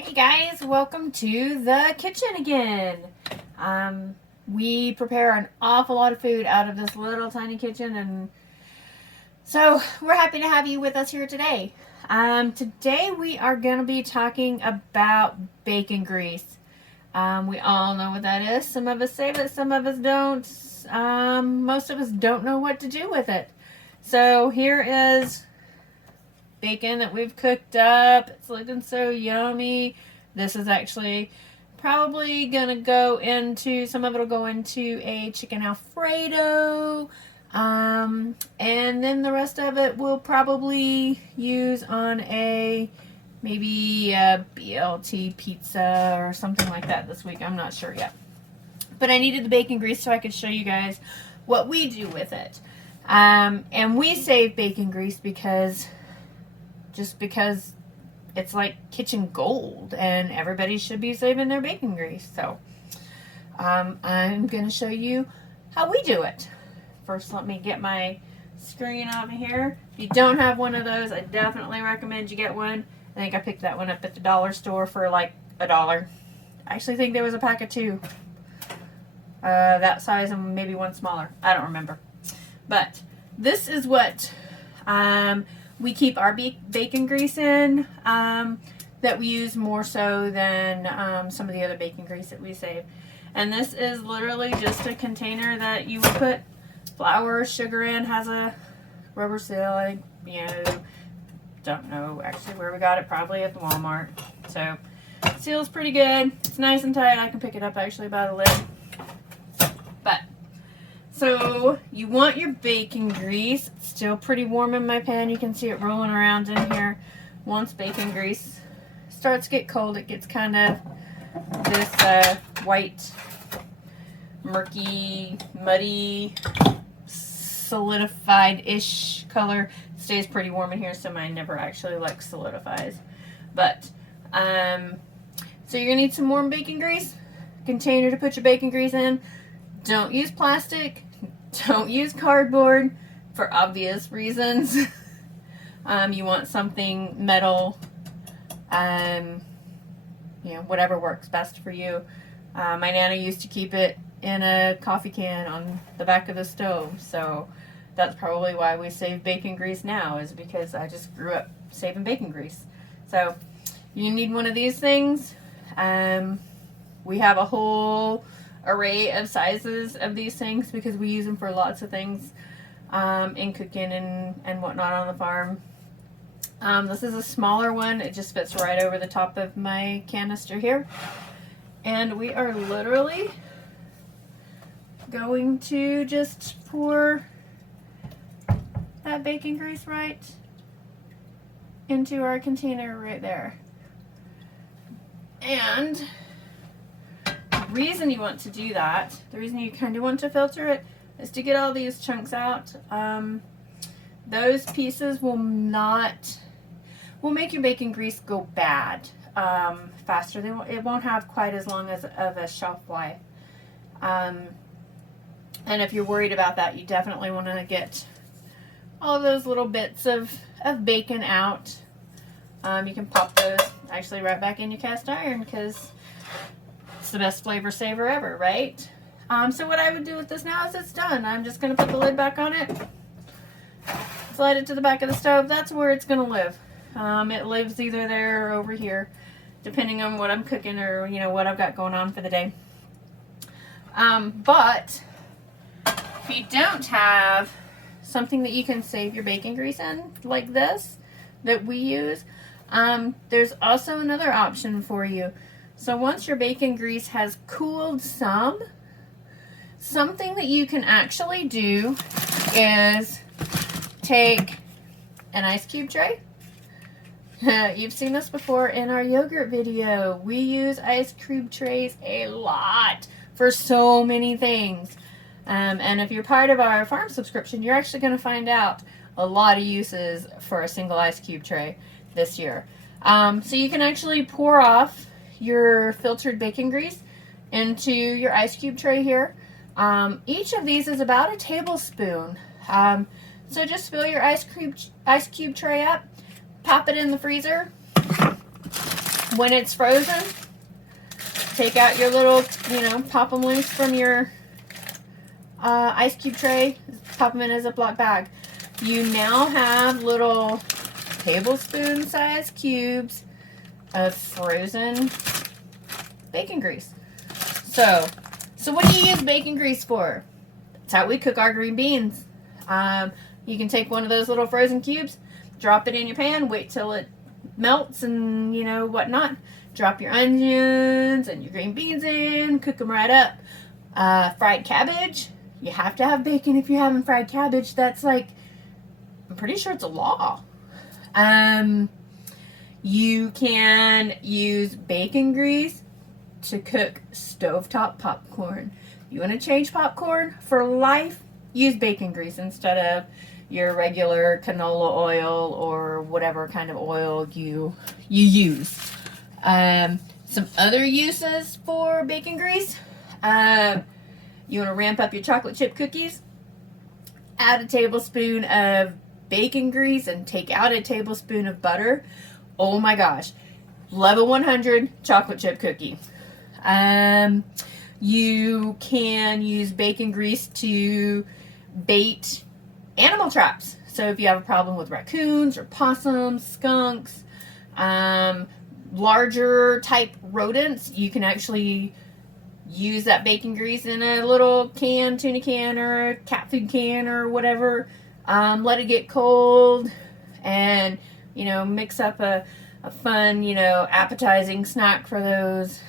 Hey guys, welcome to the kitchen again. We prepare an awful lot of food out of this little tiny kitchen, and so we're happy to have you with us here today. Today we are going to be talking about bacon grease. We all know what that is. Some of us save it, some of us don't. Most of us don't know what to do with it. So here is bacon that we've cooked up. It's looking so yummy. This is actually probably gonna go into, some of it will go into a chicken Alfredo, and then the rest of it we'll probably use on maybe a BLT pizza or something like that this week. I'm not sure yet, but I needed the bacon grease so I could show you guys what we do with it. And we save bacon grease because it's like kitchen gold and everybody should be saving their bacon grease. So I'm going to show you how we do it. First, let me get my screen over here. If you don't have one of those, I definitely recommend you get one. I think I picked that one up at the dollar store for like $1. I actually think there was a pack of 2. That size and maybe one smaller. I don't remember. But this is what we keep our bacon grease in, that we use more so than some of the other bacon grease that we save. And this is literally just a container that you would put flour, sugar in. Has a rubber seal. Don't know actually where we got it. Probably at the Walmart. So it seals pretty good. It's nice and tight. I can pick it up actually by the lid. But so you want your bacon grease. It's still pretty warm in my pan. You can see it rolling around in here. Once bacon grease starts to get cold, it gets kind of this white, murky, muddy, solidified-ish color. It stays pretty warm in here, so mine never actually like solidifies. But so you're gonna need some warm bacon grease, container to put your bacon grease in. Don't use plastic. Don't use cardboard for obvious reasons. You want something metal, whatever works best for you. My Nana used to keep it in a coffee can on the back of the stove, so that's probably why we save bacon grease now, is because I just grew up saving bacon grease. So you need one of these things. We have a whole array of sizes of these things because we use them for lots of things in cooking and whatnot on the farm. This is a smaller one. It just fits right over the top of my canister here. And we are literally going to just pour that bacon grease right into our container right there. And the reason you want to do that, the reason you kind of want to filter it, is to get all these chunks out. Those pieces will make your bacon grease go bad faster. It won't have quite as long of a shelf life. And if you're worried about that, you definitely want to get all those little bits of bacon out. You can pop those actually right back in your cast iron because it's the best flavor saver ever, right? So what I would do with this now is it's done. I'm just going to put the lid back on it, slide it to the back of the stove. That's where it's going to live. It lives either there or over here, depending on what I'm cooking or what I've got going on for the day. But if you don't have something that you can save your bacon grease in, like this that we use, there's also another option for you. So once your bacon grease has cooled something that you can actually do is take an ice cube tray. You've seen this before in our yogurt video. We use ice cube trays a lot for so many things. And if you're part of our farm subscription, you're actually going to find out a lot of uses for a single ice cube tray this year. So you can actually pour off your filtered bacon grease into your ice cube tray here. Each of these is about a tablespoon. So just fill your ice cube tray up, pop it in the freezer, When it's frozen, take out your little, pop them loose from your ice cube tray, pop them in a Ziploc bag. You now have little tablespoon-sized cubes of frozen bacon grease. So what do you use bacon grease for? That's how we cook our green beans. You can take one of those little frozen cubes, drop it in your pan, wait till it melts and whatnot. Drop your onions and your green beans in, cook them right up. Fried cabbage, you have to have bacon if you're having fried cabbage. That's like, I'm pretty sure it's a law. You can use bacon grease to cook stovetop popcorn. You want to change popcorn for life? Use bacon grease instead of your regular canola oil or whatever kind of oil you use. Some other uses for bacon grease. You want to ramp up your chocolate chip cookies? Add a tablespoon of bacon grease and take out a tablespoon of butter. Oh my gosh. Level 100 chocolate chip cookie. You can use bacon grease to bait animal traps. So if you have a problem with raccoons or possums, skunks, larger type rodents, you can actually use that bacon grease in a little can, tuna can or cat food can or whatever. Let it get cold and, mix up a fun, appetizing snack for those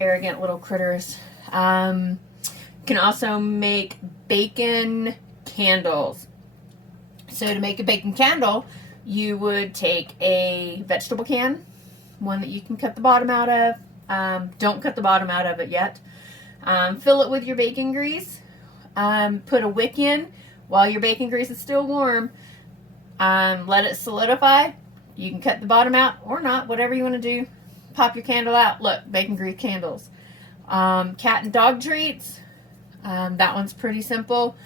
arrogant little critters. You can also make bacon candles. So to make a bacon candle, you would take a vegetable can, one that you can cut the bottom out of. Don't cut the bottom out of it yet. Fill it with your bacon grease. Put a wick in while your bacon grease is still warm. Let it solidify. You can cut the bottom out or not, whatever you want to do. Pop your candle out. Look, bacon grease candles. Cat and dog treats. That one's pretty simple.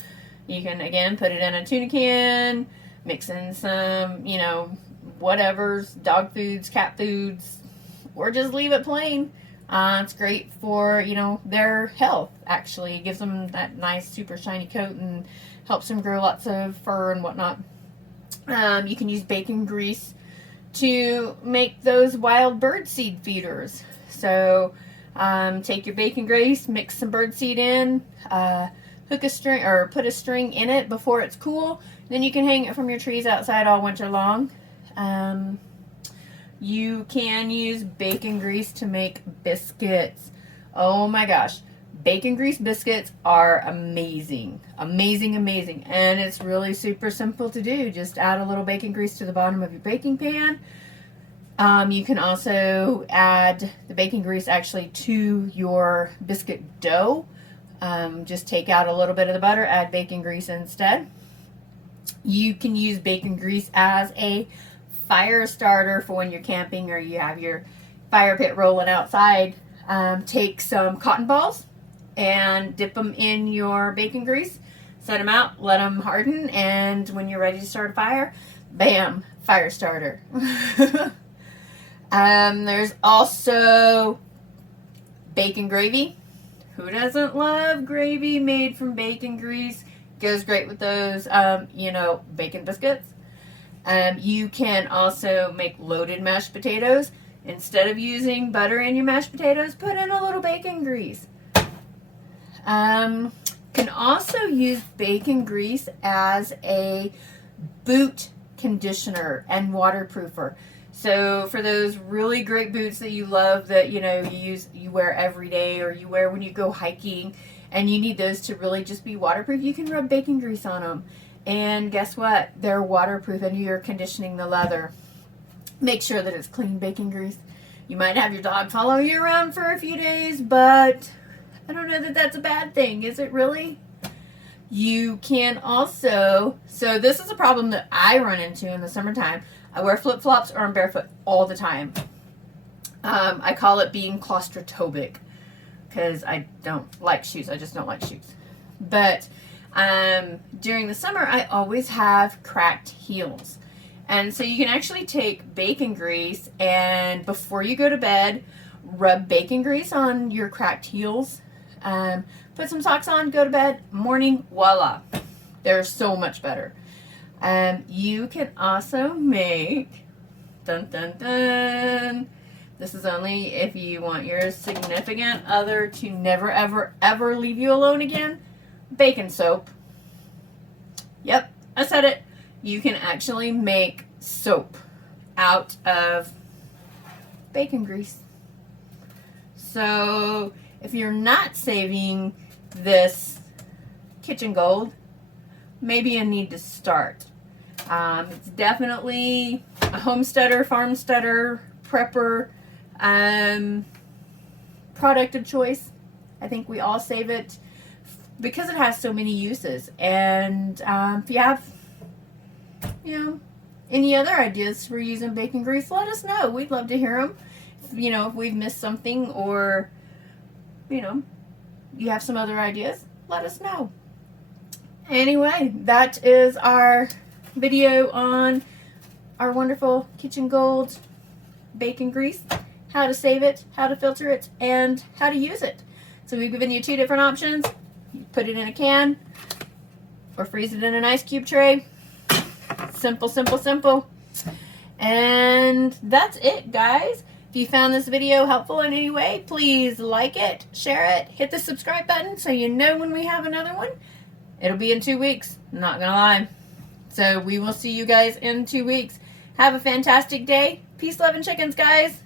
You can, again, put it in a tuna can, mix in some, whatever's, dog foods, cat foods, or just leave it plain. It's great for, their health, actually. It gives them that nice, super shiny coat and helps them grow lots of fur and whatnot. You can use bacon grease to make those wild bird seed feeders. So take your bacon grease, mix some bird seed in, hook a string or put a string in it before it's cool. Then you can hang it from your trees outside all winter long. You can use bacon grease to make biscuits. Oh my gosh. Bacon grease biscuits are amazing. Amazing, amazing. And it's really super simple to do. Just add a little bacon grease to the bottom of your baking pan. You can also add the bacon grease actually to your biscuit dough. Just take out a little bit of the butter, add bacon grease instead. You can use bacon grease as a fire starter for when you're camping or you have your fire pit rolling outside. Take some cotton balls and dip them in your bacon grease. Set them out, let them harden, and when you're ready to start a fire, bam, fire starter. There's also bacon gravy. Who doesn't love gravy made from bacon grease? Goes great with those, bacon biscuits. You can also make loaded mashed potatoes. Instead of using butter in your mashed potatoes, put in a little bacon grease. Can also use bacon grease as a boot conditioner and waterproofer. So for those really great boots that you love that you wear every day or you wear when you go hiking and you need those to really just be waterproof, you can rub bacon grease on them. And guess what? They're waterproof and you're conditioning the leather. Make sure that it's clean bacon grease. You might have your dog follow you around for a few days, but I don't know that that's a bad thing. Is it really? You can also, so this is a problem that I run into in the summertime. I wear flip-flops or I'm barefoot all the time. I call it being claustrophobic because I don't like shoes. I just don't like shoes. But during the summer, I always have cracked heels. And so you can actually take bacon grease and before you go to bed, rub bacon grease on your cracked heels. Put some socks on, go to bed, morning, voila. They're so much better. You can also make, dun dun dun, this is only if you want your significant other to never ever ever leave you alone again, bacon soap. Yep, I said it. You can actually make soap out of bacon grease. So if you're not saving this kitchen gold, maybe you need to start. It's definitely a homesteader, farmsteader, prepper product of choice. I think we all save it because it has so many uses. And if you have, any other ideas for using bacon grease, let us know. We'd love to hear them. If we've missed something or, you have some other ideas, let us know. Anyway, that is our video on our wonderful kitchen gold bacon grease, how to save it, how to filter it, and how to use it. So we've given you 2 different options. You put it in a can or freeze it in an ice cube tray. Simple, simple, simple. And that's it, guys. If you found this video helpful in any way, please like it, share it, hit the subscribe button so you know when we have another one. It'll be in 2 weeks, not gonna lie. So we will see you guys in 2 weeks. Have a fantastic day. Peace, love, and chickens, guys.